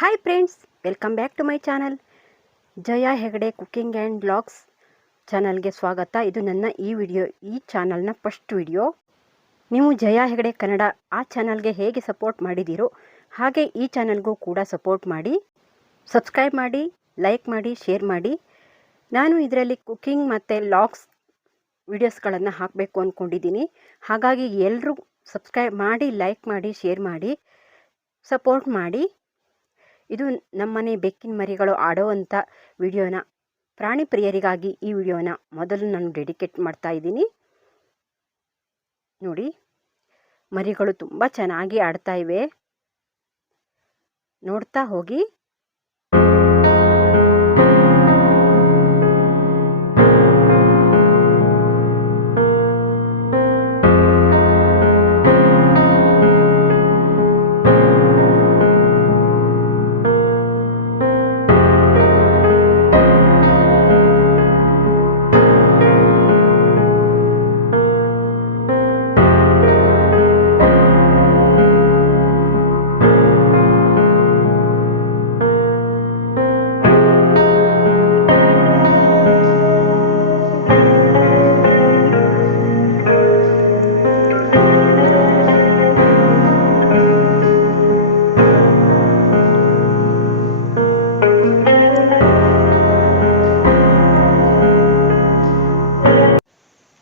Hi friends welcome back to my channel Jaya Hegde cooking and blogs ಚಾನಲ್ಗೆ ಸ್ವಾಗತ. ಇದು ನನ್ನ ಈ ವಿಡಿಯೋ ಈ ಚಾನಲ್ನ ಫಸ್ಟ್ ವಿಡಿಯೋ ನೀವು ಜಯ ಹೆಗಡೆ ಕನ್ನಡ ಆ ಚಾನಲ್ಗೆ ಹೇಗೆ ಸಪೋರ್ಟ್ ಮಾಡಿದ್ದೀರೋ ಹಾಗೆ ಈ ಚಾನಲ್ಗೂ ಕೂಡ ಸಪೋರ್ಟ್ ಮಾಡಿ ಸಬ್ಸ್ಕ್ರೈಬ್ ಮಾಡಿ ಲೈಕ್ ಮಾಡಿ ಶೇರ್ ಮಾಡಿ. ನಾನು ಇದರಲ್ಲಿ ಕುಕ್ಕಿಂಗ್ ಮತ್ತು ಲಾಗ್ಸ್ ವಿಡಿಯೋಸ್ಗಳನ್ನು ಹಾಕಬೇಕು ಅಂದ್ಕೊಂಡಿದ್ದೀನಿ ಹಾಗಾಗಿ ಎಲ್ಲರೂ ಸಬ್ಸ್ಕ್ರೈಬ್ ಮಾಡಿ ಲೈಕ್ ಮಾಡಿ ಶೇರ್ ಮಾಡಿ ಸಪೋರ್ಟ್ ಮಾಡಿ. ಇದು ನಮ್ಮನೆ ಬೆಕ್ಕಿನ ಮರಿಗಳು ಆಡೋವಂಥ ವಿಡಿಯೋನ. ಪ್ರಾಣಿ ಪ್ರಿಯರಿಗಾಗಿ ಈ ವಿಡಿಯೋನ ಮೊದಲು ನಾನು ಡೆಡಿಕೇಟ್ ಮಾಡ್ತಾ ಇದ್ದೀನಿ. ನೋಡಿ, ಮರಿಗಳು ತುಂಬ ಚೆನ್ನಾಗಿ ಆಡ್ತಾ ಇವೆ. ನೋಡ್ತಾ ಹೋಗಿ.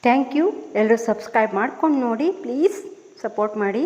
Thank you. ಎಲ್ಲರೂ ಸಬ್ಸ್ಕ್ರೈಬ್ ಮಾಡ್ಕೊಂಡು ನೋಡಿ ಪ್ಲೀಸ್ ಸಪೋರ್ಟ್ ಮಾಡಿ.